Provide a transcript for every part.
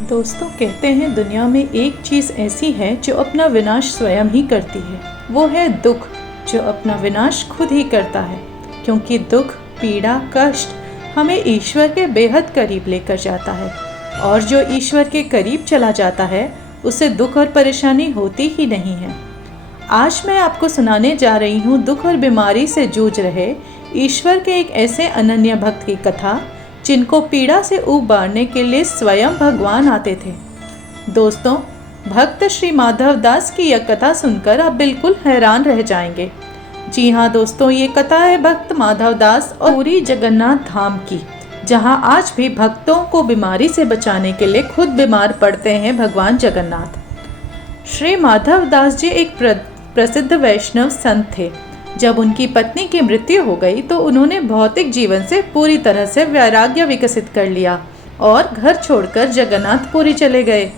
दोस्तों, कहते हैं दुनिया में एक चीज़ ऐसी है जो अपना विनाश स्वयं ही करती है। वो है दुख, जो अपना विनाश खुद ही करता है। क्योंकि दुख, पीड़ा, कष्ट हमें ईश्वर के बेहद करीब लेकर जाता है, और जो ईश्वर के करीब चला जाता है उसे दुख और परेशानी होती ही नहीं है। आज मैं आपको सुनाने जा रही हूँ दुख और बीमारी से जूझ रहे ईश्वर के एक ऐसे अनन्य भक्त की कथा, जिनको पीड़ा से उबारने के लिए स्वयं भगवान आते थे। दोस्तों, भक्त श्री माधव दास की यह कथा सुनकर आप बिल्कुल हैरान रह जाएंगे। जी हाँ दोस्तों, ये कथा है भक्त माधव दास और पूरी जगन्नाथ धाम की, जहाँ आज भी भक्तों को बीमारी से बचाने के लिए खुद बीमार पड़ते हैं भगवान जगन्नाथ। श्री माधव दास जी एक प्रसिद्ध वैष्णव संत थे। जब उनकी पत्नी की मृत्यु हो गई तो उन्होंने भौतिक जीवन से पूरी तरह से वैराग्य विकसित कर लिया और घर छोड़कर जगन्नाथपुरी चले गए।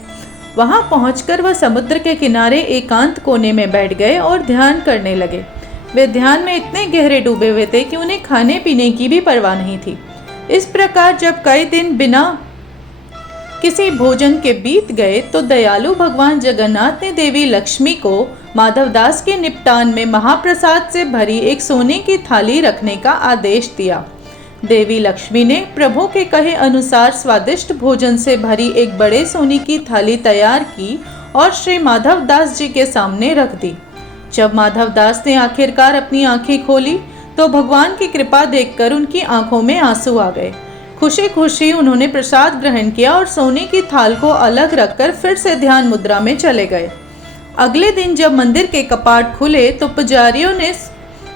वहां पहुंचकर वह समुद्र के किनारे एकांत कोने में बैठ गए और ध्यान करने लगे। वे ध्यान में इतने गहरे डूबे हुए थे कि उन्हें खाने पीने की भी परवाह नहीं थी। इस प्रकार जब कई दिन बिना किसी भोजन के बीत गए तो दयालु भगवान जगन्नाथ ने देवी लक्ष्मी को माधवदास के निपटान में महाप्रसाद से भरी एक सोने की थाली रखने का आदेश दिया। देवी लक्ष्मी ने प्रभु के कहे अनुसार स्वादिष्ट भोजन से भरी एक बड़े सोने की थाली तैयार की और श्री माधवदास जी के सामने रख दी। जब माधवदास ने आखिरकार अपनी आंखें खोली तो भगवान की कृपा देखकर उनकी आंखों में आंसू आ गए। खुशी खुशी उन्होंने प्रसाद ग्रहण किया और सोने की थाल को अलग रखकर फिर से ध्यान मुद्रा में चले गए। अगले दिन जब मंदिर के कपाट खुले तो पुजारियों ने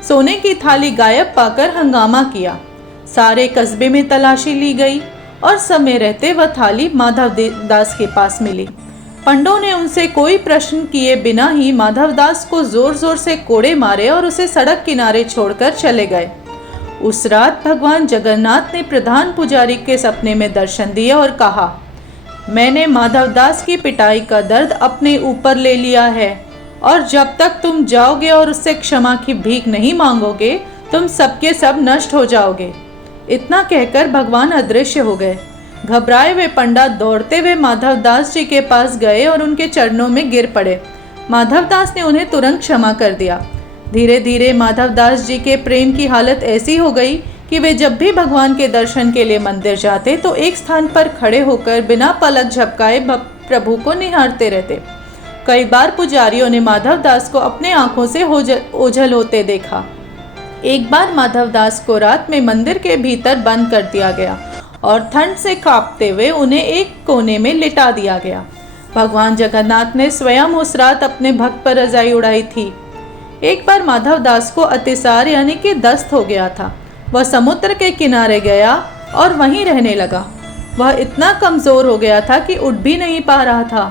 सोने की थाली गायब पाकर हंगामा किया। सारे कस्बे में तलाशी ली गई और समय रहते वह थाली माधवदास के पास मिली। पंडों ने उनसे कोई प्रश्न किए बिना ही माधवदास को जोर जोर से कोड़े मारे और उसे सड़क किनारे छोड़कर चले गए। उस रात भगवान जगन्नाथ ने प्रधान पुजारी के सपने में दर्शन दिए और कहा, मैंने माधवदास की पिटाई का दर्द अपने ऊपर ले लिया है और जब तक तुम जाओगे और उससे क्षमा की भीख नहीं मांगोगे तुम सबके सब नष्ट हो जाओगे। इतना कहकर भगवान अदृश्य हो गए। घबराए हुए पंडा दौड़ते हुए माधवदास जी के पास गए और उनके चरणों में गिर पड़े। माधवदास ने उन्हें तुरंत क्षमा कर दिया। धीरे धीरे माधवदास जी के प्रेम की हालत ऐसी हो गई कि वे जब भी भगवान के दर्शन के लिए मंदिर जाते तो एक स्थान पर खड़े होकर बिना पलक झपकाए प्रभु को निहारते रहते। कई बार पुजारियों ने माधवदास को अपने आंखों से ओझल होते देखा। एक बार माधवदास को रात में मंदिर के भीतर बंद कर दिया गया और ठंड से कांपते हुए उन्हें एक कोने में लिटा दिया गया। भगवान जगन्नाथ ने स्वयं उस रात अपने भक्त पर रजाई उड़ाई थी। एक बार माधवदास को अतिसार यानी कि दस्त हो गया था। वह समुद्र के किनारे गया और वहीं रहने लगा। वह इतना कमजोर हो गया था कि उठ भी नहीं पा रहा था।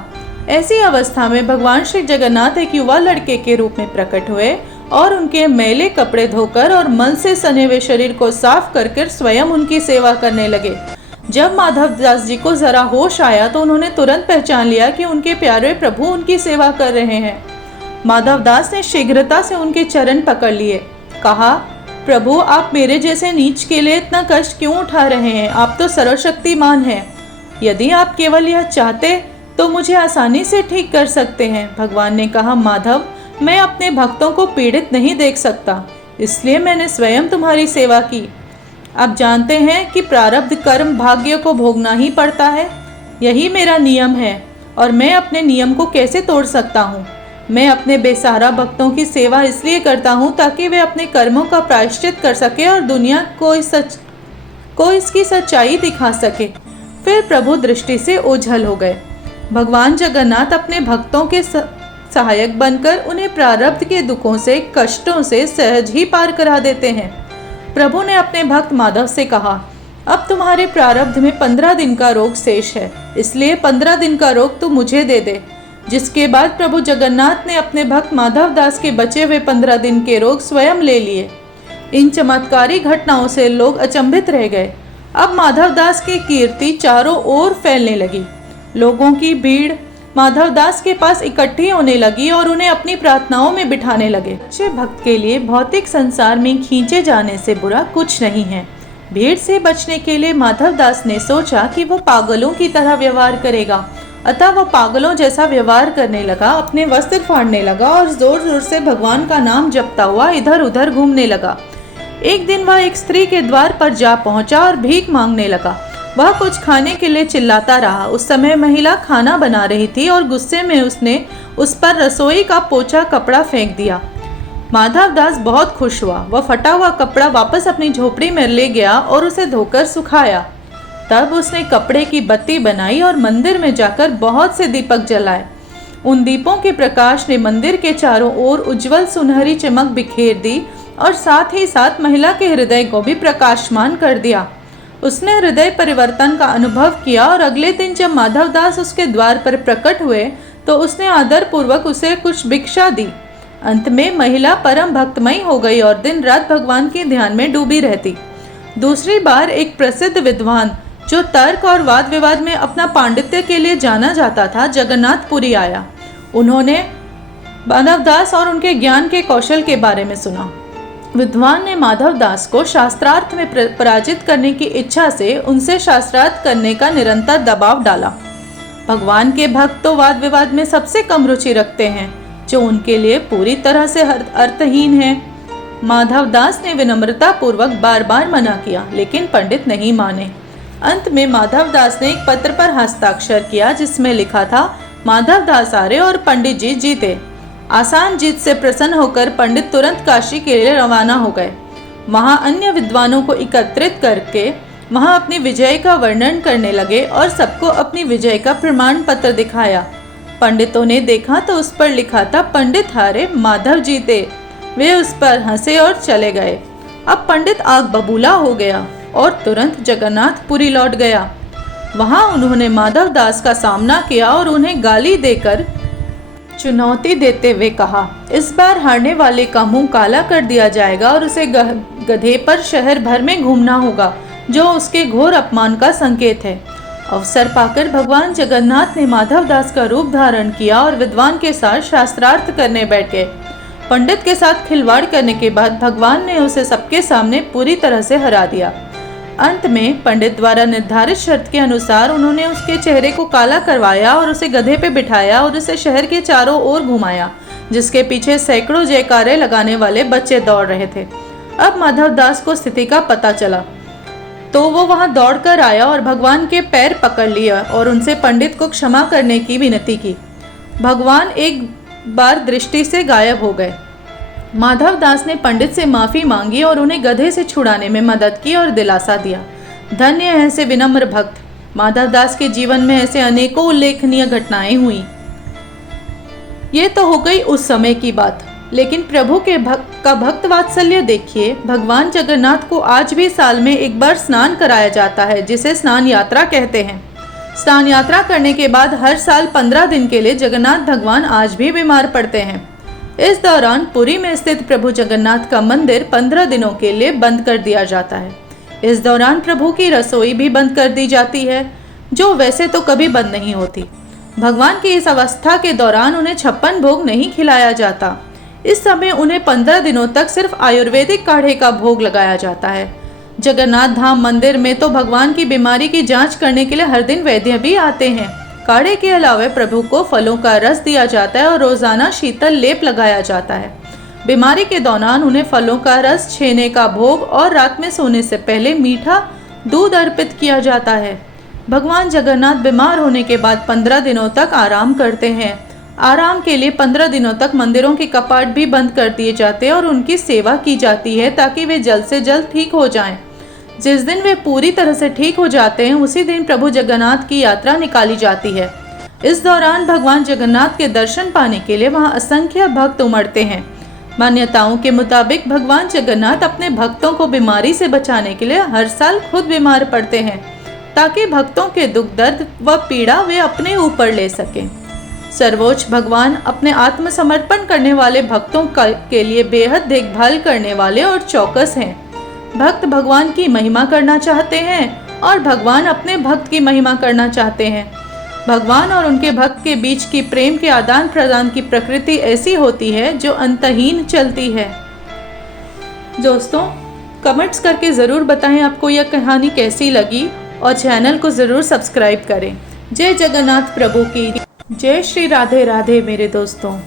ऐसी अवस्था में भगवान श्री जगन्नाथ एक युवा लड़के के रूप में प्रकट हुए और उनके मैले कपड़े धोकर और मल से सने हुए शरीर को साफ कर स्वयं उनकी सेवा करने लगे। जब माधवदास जी को जरा होश आया तो उन्होंने तुरंत पहचान लिया कि उनके प्यारे प्रभु उनकी सेवा कर रहे हैं। माधवदास ने शीघ्रता से उनके चरण पकड़ लिए। कहा, प्रभु आप मेरे जैसे नीच के लिए इतना कष्ट क्यों उठा रहे हैं? आप तो सर्वशक्तिमान हैं। यदि आप केवल यह चाहते तो मुझे आसानी से ठीक कर सकते हैं। भगवान ने कहा, माधव मैं अपने भक्तों को पीड़ित नहीं देख सकता, इसलिए मैंने स्वयं तुम्हारी सेवा की। आप जानते हैं कि प्रारब्ध कर्म भाग्य को भोगना ही पड़ता है। यही मेरा नियम है और मैं अपने नियम को कैसे तोड़ सकता हूँ? मैं अपने बेसहारा भक्तों की सेवा इसलिए करता हूँ ताकि वे अपने कर्मों का प्रायश्चित कर सके और दुनिया को इसकी सच्चाई दिखा सके। फिर प्रभु दृष्टि से ओझल हो गए। भगवान जगन्नाथ अपने भक्तों के सहायक बनकर उन्हें प्रारब्ध के दुखों से कष्टों से सहज ही पार करा देते हैं। प्रभु ने अपने भक्त माधव से कहा, अब तुम्हारे प्रारब्ध में 15 दिन का रोग शेष है, इसलिए 15 दिन का रोग तू मुझे दे दे। जिसके बाद प्रभु जगन्नाथ ने अपने भक्त माधवदास के बचे हुए 15 दिन के रोग स्वयं ले लिए। इन चमत्कारी घटनाओं से लोग अचंभित रह गए। अब माधवदास की कीर्ति चारों ओर फैलने लगी। लोगों की भीड़ माधवदास के पास इकट्ठी होने लगी और उन्हें अपनी प्रार्थनाओं में बिठाने लगे। सच्चे भक्त के लिए भौतिक संसार में खींचे जाने से बुरा कुछ नहीं है। भीड़ से बचने के लिए माधवदास ने सोचा कि वो पागलों की तरह व्यवहार करेगा, अतः वह पागलों जैसा व्यवहार करने लगा, अपने वस्त्र फाड़ने लगा और जोर जोर से भगवान का नाम जपता हुआ इधर उधर घूमने लगा। एक दिन वह एक स्त्री के द्वार पर जा पहुंचा और भीख मांगने लगा। वह कुछ खाने के लिए चिल्लाता रहा। उस समय महिला खाना बना रही थी और गुस्से में उसने उस पर रसोई का पोछा कपड़ा फेंक दिया। माधवदास बहुत खुश हुआ। वह फटा हुआ कपड़ा वापस अपनी झोपड़ी में ले गया और उसे धोकर सुखाया। तब उसने कपड़े की बत्ती बनाई और मंदिर में जाकर बहुत से दीपक जलाए। उन दीपों के प्रकाश ने मंदिर के चारों ओर उज्जवल सुनहरी चमक बिखेर दी और साथ ही साथ महिला के हृदय को भी प्रकाशमान कर दिया। उसने हृदय परिवर्तन का अनुभव किया और अगले दिन जब माधवदास उसके द्वार पर प्रकट हुए तो उसने आदर पूर्वक उसे कुछ भिक्षा दी। अंत में महिला परम भक्तमयी हो गई और दिन रात भगवान के ध्यान में डूबी रहती। दूसरी बार एक प्रसिद्ध विद्वान जो तर्क और वाद विवाद में अपना पांडित्य के लिए जाना जाता था, जगन्नाथपुरी आया। उन्होंने माधवदास और उनके ज्ञान के कौशल के बारे में सुना। विद्वान ने माधवदास को शास्त्रार्थ में पराजित करने की इच्छा से उनसे शास्त्रार्थ करने का निरंतर दबाव डाला। भगवान के भक्त तो वाद विवाद में सबसे कम रुचि रखते हैं, जो उनके लिए पूरी तरह से अर्थहीन है। माधवदास ने विनम्रता पूर्वक बार बार मना किया, लेकिन पंडित नहीं माने। अंत में माधवदास ने एक पत्र पर हस्ताक्षर किया जिसमें लिखा था, माधवदास आर्य और पंडित जी जीते। आसान जीत से प्रसन्न होकर पंडित तुरंत काशी के लिए रवाना हो गए। वहां अन्य विद्वानों को एकत्रित करके वहां अपनी विजय का वर्णन करने लगे और सबको अपनी विजय का प्रमाण पत्र दिखाया। पंडितों ने देखा तो उस पर लिखा था, पंडित हारे माधव जीते। वे उस पर हंसे और चले गए। अब पंडित आग बबूला हो गया और तुरंत जगन्नाथपुरी लौट गया। वहां उन्होंने माधवदास का सामना किया और उन्हें गाली देकर चुनौती देते हुए कहा, इस बार हारने वाले का मुंह काला कर दिया जाएगा और उसे गधे पर शहर भर में घूमना होगा, जो उसके घोर अपमान का संकेत है। अवसर पाकर भगवान जगन्नाथ ने माधवदास का रूप धारण किया और विद्वान के साथ शास्त्रार्थ करने बैठ गए। पंडित के साथ खिलवाड़ करने के बाद भगवान ने उसे सबके सामने पूरी तरह से हरा दिया। अंत में पंडित द्वारा निर्धारित शर्त के अनुसार उन्होंने उसके चेहरे को काला करवाया और उसे गधे पे बिठाया और उसे शहर के चारों ओर घुमाया, जिसके पीछे सैकड़ों जयकारे लगाने वाले बच्चे दौड़ रहे थे। अब माधवदास को स्थिति का पता चला तो वो वहां दौड़कर आया और भगवान के पैर पकड़ लिया और उनसे पंडित को क्षमा करने की विनती की। भगवान एक बार दृष्टि से गायब हो गए। माधवदास ने पंडित से माफी मांगी और उन्हें गधे से छुड़ाने में मदद की और दिलासा दिया। धन्य है ऐसे विनम्र भक्त। माधवदास के जीवन में ऐसे अनेकों उल्लेखनीय घटनाएं हुई। ये तो हो गई उस समय की बात, लेकिन प्रभु के भक्त वात्सल्य देखिए। भगवान जगन्नाथ को आज भी साल में एक बार स्नान कराया जाता है, जिसे स्नान यात्रा कहते हैं। स्नान यात्रा करने के बाद हर साल 15 दिन के लिए जगन्नाथ भगवान आज भी बीमार पड़ते हैं। इस दौरान पुरी में स्थित प्रभु जगन्नाथ का मंदिर 15 दिनों के लिए बंद कर दिया जाता है। इस दौरान प्रभु की रसोई भी बंद कर दी जाती है, जो वैसे तो कभी बंद नहीं होती। भगवान की इस अवस्था के दौरान उन्हें 56 भोग नहीं खिलाया जाता। इस समय उन्हें 15 दिनों तक सिर्फ आयुर्वेदिक काढ़े का भोग लगाया जाता है। जगन्नाथ धाम मंदिर में तो भगवान की बीमारी की जांच करने के लिए हर दिन वैद्य भी आते हैं। काढ़े के अलावा प्रभु को फलों का रस दिया जाता है और रोजाना शीतल लेप लगाया जाता है। बीमारी के दौरान उन्हें फलों का रस, छेने का भोग और रात में सोने से पहले मीठा दूध अर्पित किया जाता है। भगवान जगन्नाथ बीमार होने के बाद 15 दिनों तक आराम करते हैं। आराम के लिए 15 दिनों तक मंदिरों के कपाट भी बंद कर दिए जाते हैं और उनकी सेवा की जाती है ताकि वे जल्द से जल्द ठीक हो जाएं। जिस दिन वे पूरी तरह से ठीक हो जाते हैं उसी दिन प्रभु जगन्नाथ की यात्रा निकाली जाती है। इस दौरान भगवान जगन्नाथ के दर्शन पाने के लिए वहां असंख्य भक्त उमड़ते हैं। मान्यताओं के मुताबिक भगवान जगन्नाथ अपने भक्तों को बीमारी से बचाने के लिए हर साल खुद बीमार पड़ते हैं, ताकि भक्तों के दुख दर्द व पीड़ा वे अपने ऊपर ले सकें। सर्वोच्च भगवान अपने आत्मसमर्पण करने वाले भक्तों के लिए बेहद देखभाल करने वाले और चौकस हैं। भक्त भगवान की महिमा करना चाहते हैं और भगवान अपने भक्त की महिमा करना चाहते हैं। भगवान और उनके भक्त के बीच की प्रेम के आदान प्रदान की प्रकृति ऐसी होती है जो अंतहीन चलती है। दोस्तों, कमेंट्स करके ज़रूर बताएं आपको यह कहानी कैसी लगी और चैनल को ज़रूर सब्सक्राइब करें। जय जगन्नाथ प्रभु की जय। श्री राधे राधे मेरे दोस्तों।